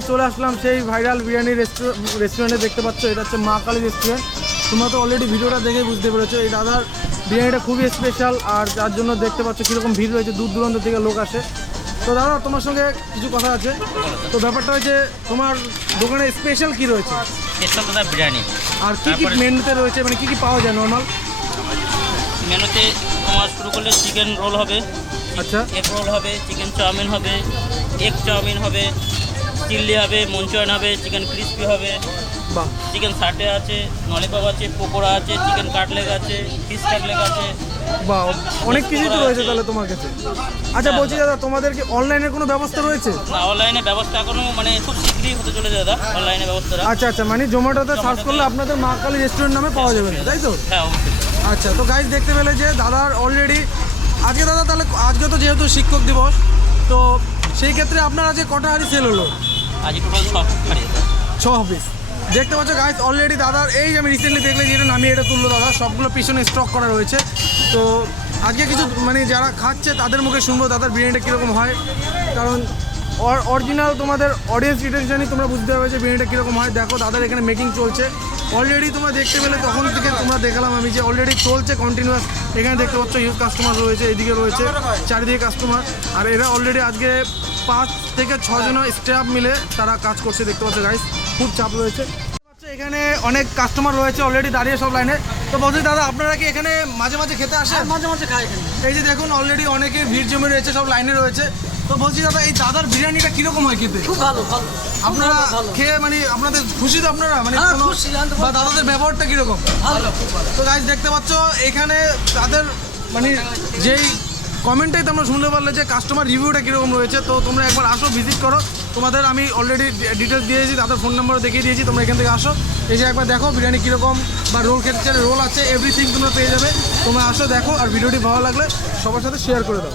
আমরা চলে আসলাম সেই ভাইরাল বিরিয়ানি রেস্টুরেন্টে দেখতে পাচ্ছ এটা হচ্ছে মা কালী রেস্টুরেন্ট তোমরা তো অলরেডি ভিডিওটা দেখে বুঝতে পেরেছ এই দাদার বিরিয়ানিটা খুবই স্পেশাল আর যার জন্য দেখতে পাচ্ছ কীরকম ভিড় রয়েছে দূর দূরান্ত থেকে লোক আসে। তো দাদা তোমার সঙ্গে কিছু কথা আছে। তো ব্যাপারটা হচ্ছে তোমার দোকানে স্পেশাল কি রয়েছে? স্পেশাল দাদা বিরিয়ানি। আর কি কি মেনুতে রয়েছে মানে কি কি পাওয়া যায় নর্মাল মেনুতে তোমার শুরু করলে চিকেন রোল হবে আচ্ছা। এগ রোল হবে চিকেন চাউমিন হবে এগ চাউমিন হবে চিল্লি হবে মঞ্চুরিয়ান হবে চিকেন ক্রিস্পি হবে। বাহ। চিকেন সাটে আছে ললিপপ আছে পকোড়া আছে চিকেন কাটলেগ আছে ফিশ কাটলেগ আছে। বাহ অনেক কিছুই তো রয়েছে তাহলে তোমার কাছে। আচ্ছা বলছি দাদা তোমাদের কি অনলাইনে কোনো ব্যবস্থা রয়েছে? না অনলাইনে ব্যবস্থা এখনও মানে খুব শীঘ্রই হতে চলেছে দাদা অনলাইনে ব্যবস্থাটা আচ্ছা আচ্ছা মানে জোম্যাটোতে সার্চ করলে আপনাদের মা কালী রেস্টুরেন্ট নামে পাওয়া যাবে না, তাই তো? হ্যাঁ আচ্ছা তো গাইজ দেখতে পেলে যে দাদার অলরেডি আজকে দাদা তাহলে আজকে তো যেহেতু শিক্ষক দিবস তো সেই ক্ষেত্রে আপনার আজকে কটা হাড়ি সেল হলো? ছ পিস দেখতে পাচ্ছ গাইজ অলরেডি দাদার এই যে আমি রিসেন্টলি দেখলে যে এটা নামিয়ে এটা তুললো দাদা, সবগুলো পিছনে স্টক করা রয়েছে। তো আজকে কিছু মানে যারা খাচ্ছে তাদের মুখে শুনব দাদার বিরিয়ানিটা কীরকম হয়। কারণ অরিজিনাল তোমাদের অডিয়েন্স রিটেনশনই তোমরা বুঝতে পারবে যে বিরিয়ানিটা কীরকম হয়। দেখো দাদার এখানে মেকিং চলছে। অলরেডি তোমরা দেখতে পেলে, তখন থেকে তোমরা দেখালাম আমি যে অলরেডি চলছে কন্টিনিউয়াস এখানে দেখতে পাচ্ছ ইউজ কাস্টমার রয়েছে, এদিকে রয়েছে, চারিদিকে কাস্টমার আর এরা অলরেডি আজকে পাঁচ থেকে ছজন স্টাফ মিলে তারা কাজ করছে দেখতে পাচ্ছ গাইস খুব চাপ রয়েছে। এখানে অনেক কাস্টমার রয়েছে অলরেডি দাঁড়িয়ে সব লাইনে তো বলছি দাদা আপনারা কি এখানে মাঝে মাঝে খেতে আসেন? মাঝে মাঝে খাই এখানে। এই যে দেখুন অলরেডি অনেকে ভিড় জমে রয়েছে সব লাইনে রয়েছে। তো বলছি দাদা এই দাদার বিরিয়ানিটা কীরকম হয় খেতে? খুব ভালো ভালো। আপনারা। খেয়ে মানে আপনাদের খুশি তো আপনারা? মানে হ্যাঁ, বা দাদাদের ব্যবহারটা কীরকম? ভালো তো গাইজ দেখতে পাচ্ছ এখানে তাদের মানে যেই কমেন্টটাই তোমরা শুনতে পারলে যে কাস্টমার রিভিউটা কীরকম রয়েছে। তো তোমরা একবার আসো ভিজিট করো। তোমাদের আমি অলরেডি ডিটেলস দিয়েছি, তাদের ফোন নাম্বারও দেখিয়ে দিয়েছি, তোমরা এখান থেকে আসো। এসে একবার দেখো বিরিয়ানি কীরকম বা রোল খেতে রোল আছে এভরিথিং তোমরা পেয়ে যাবে। তোমরা আসো, দেখো, আর ভিডিওটি ভালো লাগলে সবার সাথে শেয়ার করে দাও।